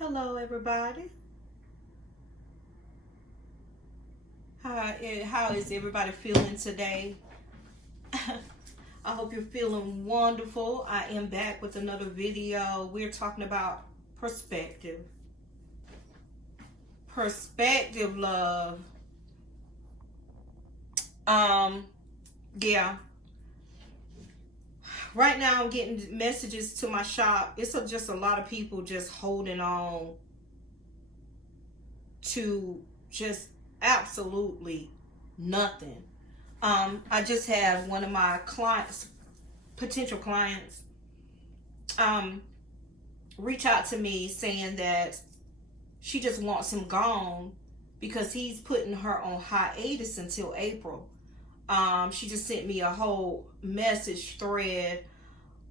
Hello, everybody. How is everybody feeling today? I hope you're feeling wonderful. I am back with another video. We're talking about perspective. Perspective, love. Yeah. Right now, I'm getting messages to my shop. It's just a lot of people just holding on to just absolutely nothing. I just had one of my clients, potential clients, reach out to me saying that she just wants him gone because he's putting her on hiatus until April. She just sent me a whole message thread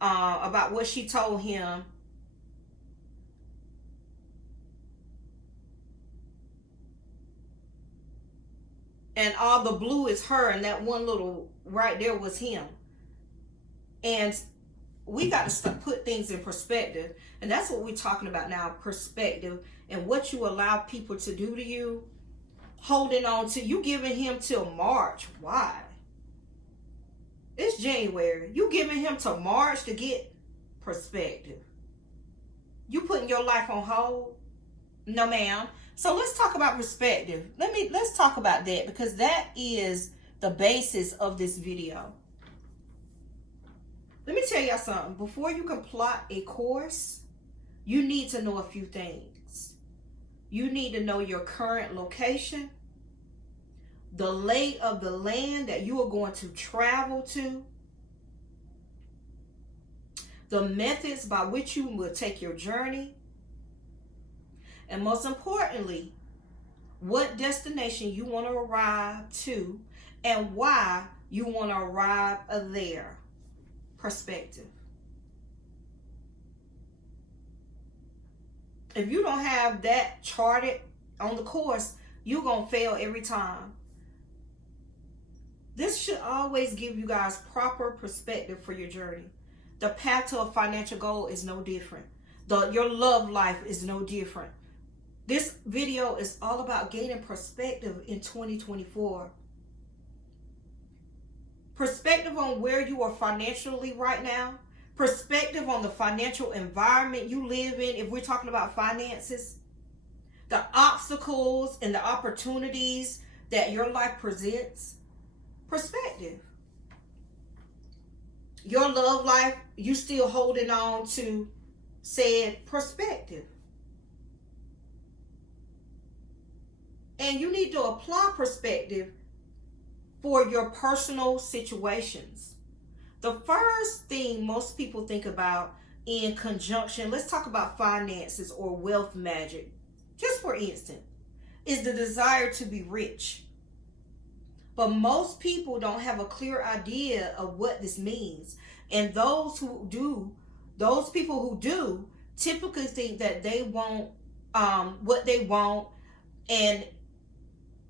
about what she told him. And all the blue is her, and that one little right there was him. And we got to put things in perspective. And that's what we're talking about now, perspective. And what you allow people to do to you, holding on to, you giving him till March. Why? It's January. You giving him till March to get perspective. You putting your life on hold? No, ma'am. So let's talk about perspective. Let's talk about that, because that is the basis of this video. Let me tell y'all something. Before you can plot a course, you need to know a few things. You need to know your current location, the lay of the land that you are going to travel to, the methods by which you will take your journey, and most importantly, what destination you want to arrive to and why you want to arrive there. Perspective. If you don't have that charted on the course, you're going to fail every time. This should always give you guys proper perspective for your journey. The path to a financial goal is no different. Your love life is no different. This video is all about gaining perspective in 2024. Perspective on where you are financially right now. Perspective on the financial environment you live in, if we're talking about finances. The obstacles and the opportunities that your life presents. Perspective. Your love life, you still holding on to said perspective. And you need to apply perspective for your personal situations. The first thing most people think about in conjunction, let's talk about finances or wealth magic, just for instance, is the desire to be rich. But most people don't have a clear idea of what this means. And those people who do, typically think that they want what they want, and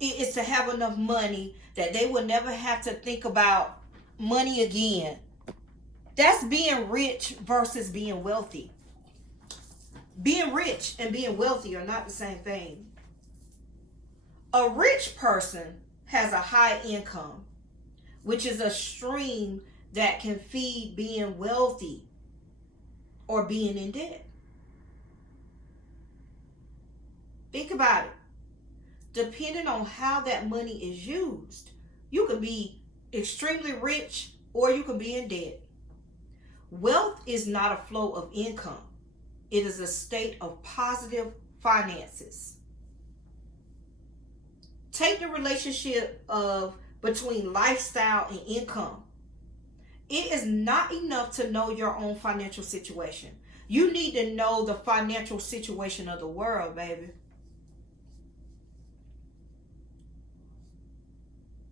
it is to have enough money that they will never have to think about money again. That's being rich versus being wealthy. Being rich and being wealthy are not the same thing. A rich person has a high income, which is a stream that can feed being wealthy or being in debt. Think about it. Depending on how that money is used, you can be extremely rich or you can be in debt. Wealth is not a flow of income. It is a state of positive finances. Take the relationship between lifestyle and income. It is not enough to know your own financial situation. You need to know the financial situation of the world, baby.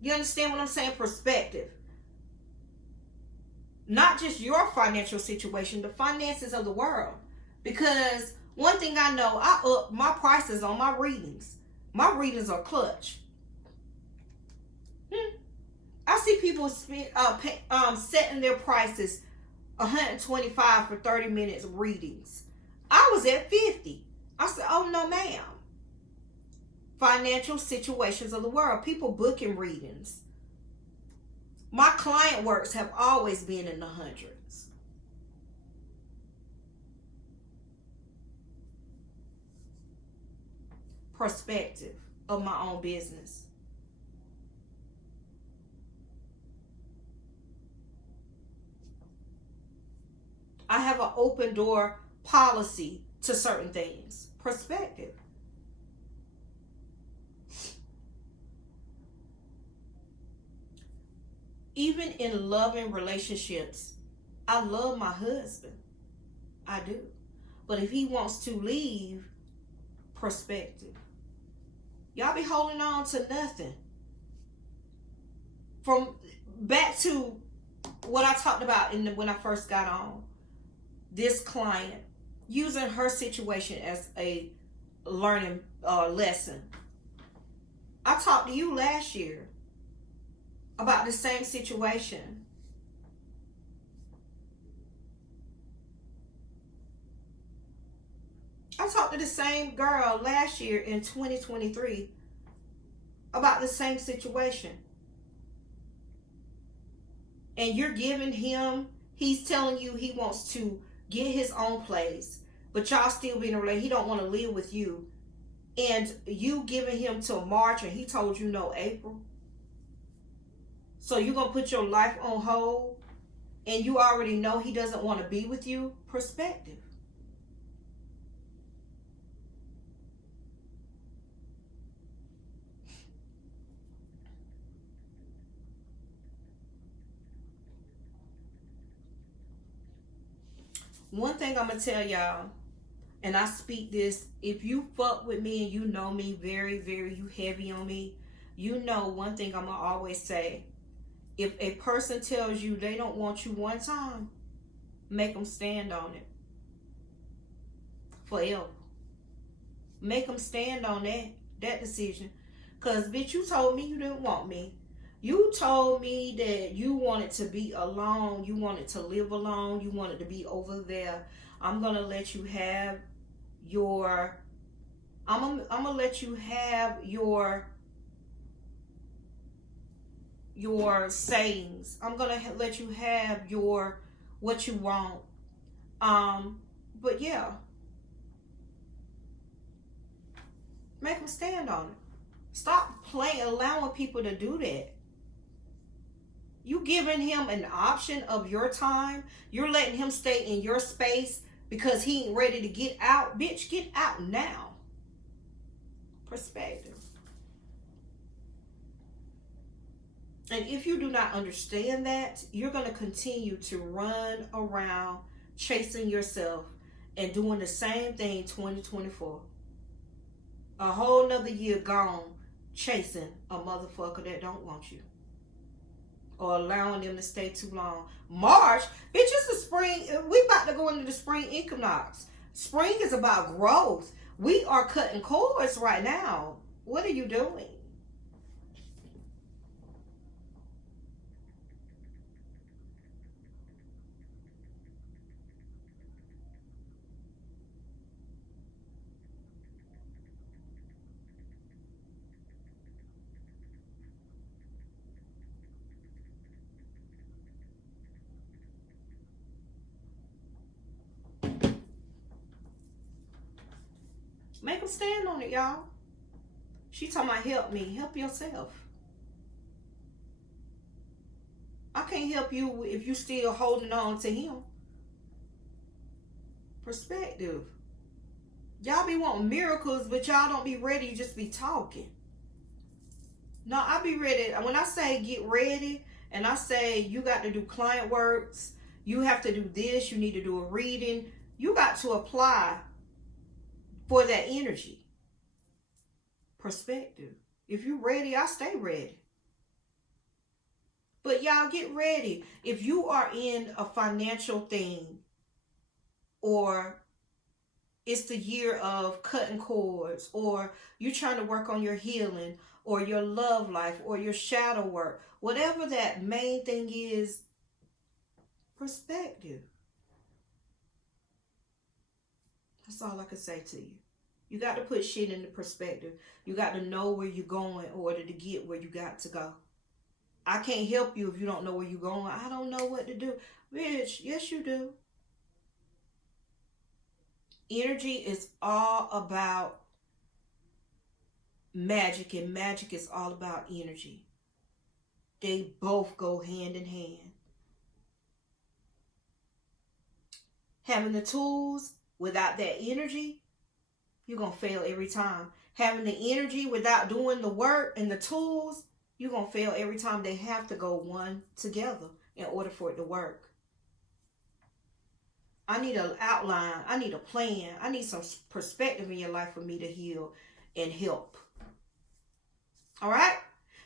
You understand what I'm saying? Perspective. Not just your financial situation, the finances of the world. Because one thing I know, I up my prices on my readings. My readings are clutch. I see people setting their prices $125 for 30 minutes readings. I was at $50. I said, oh, no, ma'am. Financial situations of the world. People booking readings. My client works have always been in the hundreds. Perspective of my own business. I have an open door policy to certain things. Perspective. Even in loving relationships, I love my husband. I do. But if he wants to leave, perspective. Y'all be holding on to nothing. From back to what I talked about when I first got on. This client, using her situation as a learning lesson. I talked to you last year about the same situation. I talked to the same girl last year in 2023 about the same situation. And you're giving him, he's telling you he wants to get his own place, but y'all still being a relationship. He don't want to live with you. And you giving him till March, and he told you no, April. So you're going to put your life on hold, and you already know he doesn't want to be with you. Perspective. One thing I'm going to tell y'all, and I speak this, if you fuck with me and you know me very, very, you heavy on me, you know one thing I'm going to always say. If a person tells you they don't want you one time, make them stand on it. Forever. Make them stand on that decision. Because, bitch, you told me you didn't want me. You told me that you wanted to be alone. You wanted to live alone. You wanted to be over there. I'm going to let you have your... I'm gonna let you have your sayings. I'm gonna let you have your what you want. But yeah, make them stand on it. Stop playing, allowing people to do that. You giving him an option of your time. You're letting him stay in your space because he ain't ready to get out. Bitch, get out now. Perspective. And if you do not understand that, you're going to continue to run around chasing yourself and doing the same thing 2024. A whole nother year gone chasing a motherfucker that don't want you. Or allowing them to stay too long. March, bitch, it's the spring. We about to go into the spring equinox. Spring is about growth. We are cutting cords right now. What are you doing? Make them stand on it, y'all. She talking about help me. Help yourself. I can't help you if you still holding on to him. Perspective. Y'all be wanting miracles, but y'all don't be ready. You just be talking. No, I be ready. When I say get ready, and I say you got to do client works, you have to do this, you need to do a reading, you got to apply for that energy. Perspective. If you're ready, I stay ready. But y'all get ready. If you are in a financial thing, or it's the year of cutting cords, or you're trying to work on your healing, or your love life, or your shadow work, whatever that main thing is, perspective. That's all I can say to you. You got to put shit into perspective. You got to know where you're going in order to get where you got to go. I can't help you if you don't know where you're going. I don't know what to do. Bitch, yes you do. Energy is all about magic, and magic is all about energy. They both go hand in hand. Having the tools without that energy, you're going to fail every time. Having the energy without doing the work and the tools, you're going to fail every time. They have to go one together in order for it to work. I need an outline. I need a plan. I need some perspective in your life for me to heal and help. All right?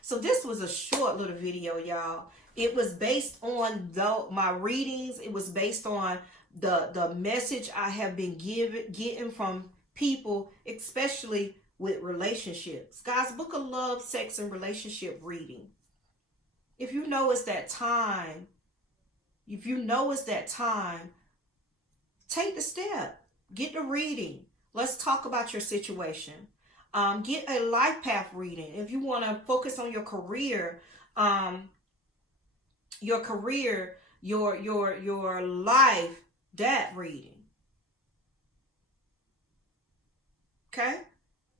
So this was a short little video, y'all. It was based on my readings. It was based on the message I have been getting from people, especially with relationships. Guys, book a love, sex, and relationship reading. If you know it's that time, take the step. Get the reading. Let's talk about your situation. Get a life path reading. If you want to focus on your career, your life, that reading. Okay?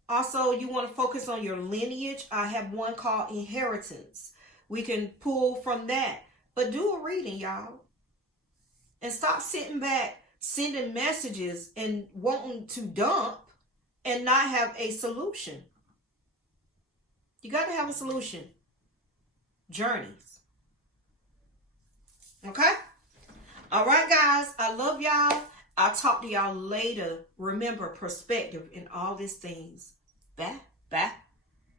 Also, you want to focus on your lineage. I have one called Inheritance. We can pull from that. But do a reading, y'all. And stop sitting back, sending messages and wanting to dump and not have a solution. You got to have a solution. Journeys. Okay? All right, guys. I love y'all. I'll talk to y'all later. Remember, perspective in all these things. Bye. Bye.